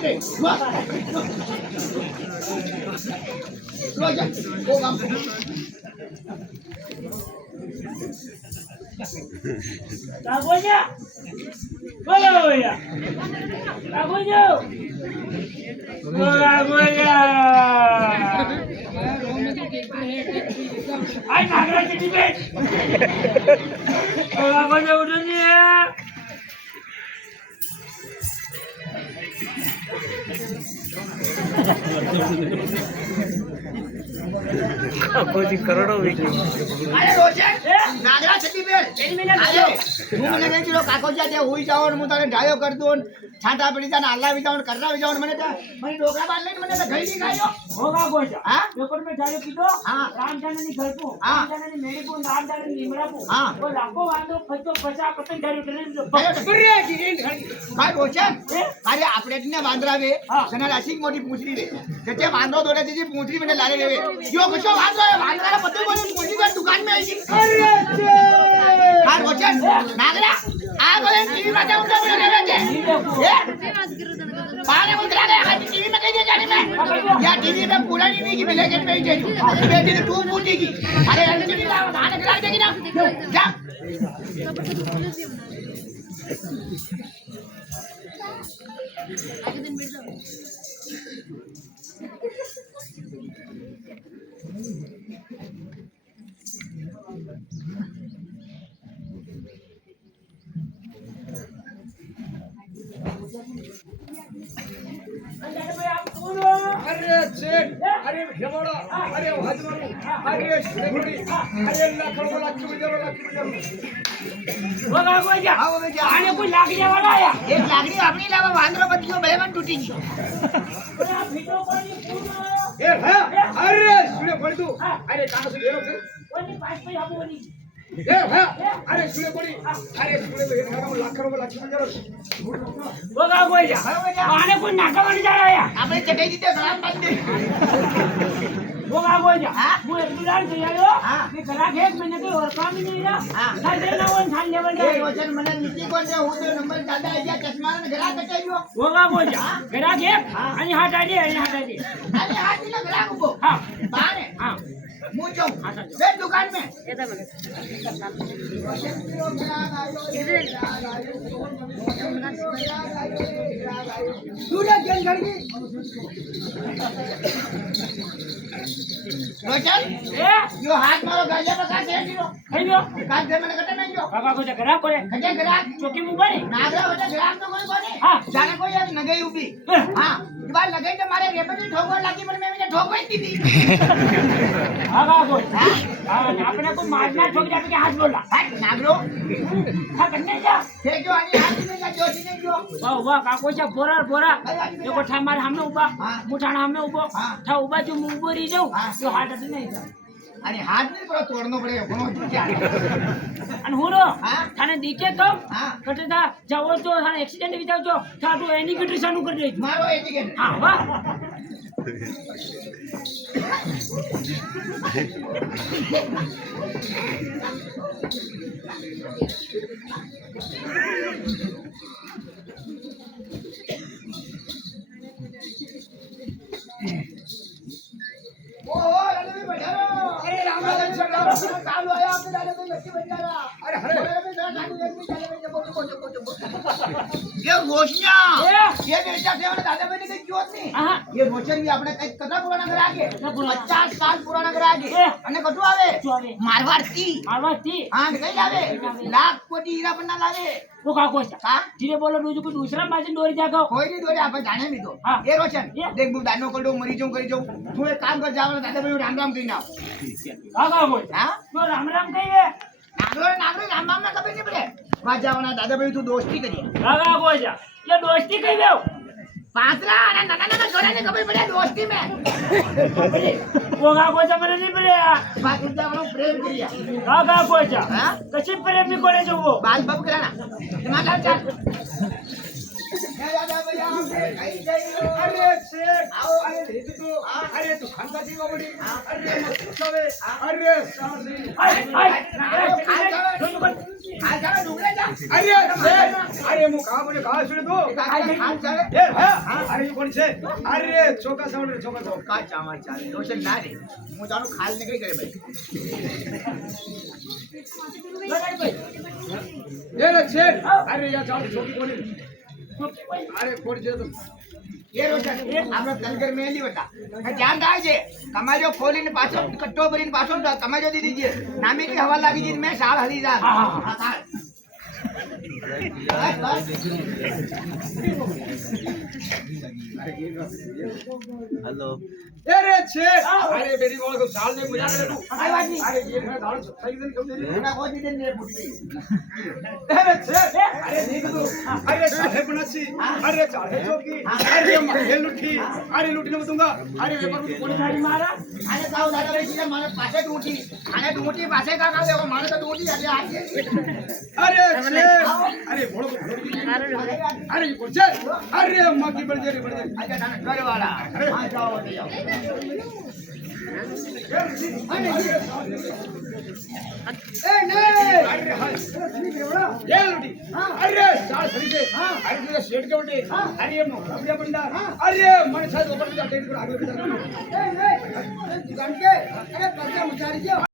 दे रोजा वो काम Tagonya. Bola ya. Tagonya. Bola. Ay nagra jadi be. Tagonya udah ni ya. કાકોજી કરોડો વીકી અરે રોશન નાગરા છટી બેલ અરે તું મને કહી દીધો કાકોજી ત્યાં હોઈ જાવ ને હું તને ડાયો કર દઉં છાંટા પડી જા ને આલ્લા વિજાવ ને કરના વિજાવ મને ડોકરા બાર લઈને મને ઘઈ ની ખાયો હોગા ગોજા હા પેપર में ડાયો કીધો હા રામજાના ની ઘરપો હા રામજાના ની મેડીપો રામજાના ની લીમડાપો હા ઓ લાખો વાંધો ખર્ચો 50% ડાયો ટ્રેન ભાઈ રોશન અરે આપણે જ ને વાંદરાવે સના રાશિક મોટી પૂંછડી રે કે તે વાંદરો દોડે છે પૂંછડી મને લારે રેવે જો કશો વાંદરો વાંદરા બધું બોલે પૂંછડી પર દુકાન में આવી અરે હા રોશન નાગરા આ બોલે ટીવી માં જાઉં તો રેવે છે पाने मुद्रा ने आज टीवी में कहीं जाने में या टीवी में पुरानी नहीं की ब्लैक एंड व्हाइट है बेटी ने टू फूटेगी अरे एलसीडी ला आने करा देगी ना जा आगे दिन बैठ जाओ अरे सेठ अरे हेमोड़ा अरे हजमारू अरे श्रीगुड़ी अरे लाखों लाख होगा गोजा आओ बेटा आने कोई लाग जावाना आया एक लागड़ी अपनी लावा वांदरो बतियो बेमन टूटेगी अरे आप भिटो कोनी पूरो ए हां अरे सुने पड़ तू अरे कहां से गेलो फिर कोनी पास पे आबोनी ए हां अरे सुने पड़ी अरे सुने तो हेमोड़ा लाखों होगा गोजा आने कोई नाकावानी जा रहा है આપણે ચટાઈ દીધે સલામ બાંધ દે होगा गोजा हां હું એક દુલાર થઈ આવ્યો हां કે કલાક એક મહિને કોઈ ઓર કામ નહીં રહ્યા हां ના દેના વન થાન લેવલ એ વચન મને નીતિ કોણ છે હું તો નંબર દાદા આયા ચશ્મા ને ઘરા કટાઈયો होगा गोजा કલાક એક અને હાથ આડી અને હાથ આડી અરે હાથ ને ઘરા ઉભો हां બાને हां હું જાઉં બે દુકાન में सूरज जल गई रोशन ए यो हाथ मारो गालिया पर का दे दियो થઈ ગયો का दे મને કટે મેં જો કાકા ગોજા ઘરા કરે ખજે ઘરા ચોકી મુબાઈ નાગરા વડે ઘરા તો કોઈ કોની હા જાણે કોઈ એક નગઈ ઊભી હા ઈવા લગાઈ તો મારે રેપટી ઠોકર લાગી પણ મેં એને ઠોકવાઈ દીધી કાકા ગોજા હા આપણે કોઈ મારના ઠોક જાતે કે હાથ બોલા હા નાગરો હા કન્ને જા તે જો આની હાથ में जा जोशी ने जो વાહ વાહ કાકો છે બોરા બોરા देखो ठा मारे हमने उबा हाँ। मुठाना हमने उबो हाँ। ठा उबा जो मुंह बोरी जाऊ हाँ। तो हाथ अभी नहीं जा अरे हाथ में पूरा तोड़ना पड़ेगा कोनो क्या अन हुरो हाँ। थाने दिखे तो हाँ। कटे था जाओ तो थाने एक्सीडेंट भी जाओ था तो एनिकेटर चालू कर दे मारो एटिकेट हां वाह ओ दादा भी बैठा रहो अरे राम राम सर चालू आया आपने दादा को लट्टी बन जा रहा अरे हरे ये रोशनिया ए ये बेटा से वाला दादा बने कई क्यों नहीं हां ये रोशन भी આપણે કઈ કદા પુરાના ઘર આગે કદા પુરાના? 50 સાલ પુરાના ઘર આગે એ. અને કટુ આવે શું આવે? મારવાડથી आवाज હા કઈ લાવે લાખ કોટી હીરા પણ ના લાવે वो काको છે હા धीरे बोलो दूसरा कोई दूसरा माजी डोरी जागो કોઈ નહીં દોડે આપણે જાણે નહીં તો હા. એ રોશન એ. દેખ હું દાનો કરડો મરી જાઉં કરી જાઉં તું એક કામ કર જાવ દાદા ભાઈ રામ રામ કહીને આવ काका को હા तो राम राम कहिए નાગરો રામ રામ ના ખબર નહીં પડે વાજાવાના દાદા ભાઈ તું દોસ્તી કરીએ काका को जा ये दोस्ती कही दो પાતરા અને નાના નાના ઘોડાને ખબર પડે દોસ્તી મેં वो काको जा मरे नहीं पड़े બાકી જાવનો પ્રેમ કરીએ काका को जा હા कशी प्रेम भी करे जो वो બાલ બબ કરાના માતા ચાલ એ દાદા ભાઈ આમ કઈ જઈ अरे सेठ आओ अरे भेज दो अरे तू खानसा जी बाबड़ी अरे मत पूछावे अरे सासी हाय हाय આ જાવ ડુંગરે જા અરે શેઠ, અરે હું કામ અને કામ છોડી દો. ખાલ ચાલે એ હા, અરે એ કોણ છે? અરે ચોકા સાવણ, ચોકા સાવણ. કા ચાવલ ચાલે રોશન ના રે હું તારું ખાલ નીકળી કરે ભાઈ એ શેઠ, અરે યાર ચાલ ચોકી કોની? અરે કોણ છે તો? એ રોશન આપણે તલગર મેલી બતા ધ્યાન રાખજે તમારે જો ખોલીને પાછો કટ્ટો ભરીને પાછો તમે જો દીધી છે નામી કે હવા લાગી જી મેં શાળ હરી જા હા થાળ બસ હેલો અરે શેઠ, અરે બેરી વાળો કો સાલ ને મજા કરે તું. કાઈ વાત નહીં. અરે ये मैं दाल सही दिन कब दे दी? એના કોઈ દીધે ને પૂછી અરે શેઠ, અરે નહીં કીધું. અરે ચાહે બનાસી, અરે ચાહે ચોકી, અરે મારે લૂટી, અરે લૂટી ને બતુંગા. અરે વેપાર में कोण મારી મારા આને સાવ દાદા ભાઈ કીધા મારે પાસે ડૂટી આને ડૂટી પાસે કાકા દેવો મારે તો ડૂટી આજે આજે અરે શેઠ, અરે ભોળો કો અરે ये कोण છે? અરે અમ્મા की बड़ी देरी बड़ी આજે તાને ઘરવાળા હા જાઓ દે જાઓ ए नहीं, अरे हाय, ये लूटी. अरे चाल सही से. अरे तुझे शेड के उठे. अरे ये मोहब्बत बंदा. अरे मन साथ ऊपर जाते हैं आगे એ નહીં, એ દુકાન કે અરે પૈસા ઉતારી દો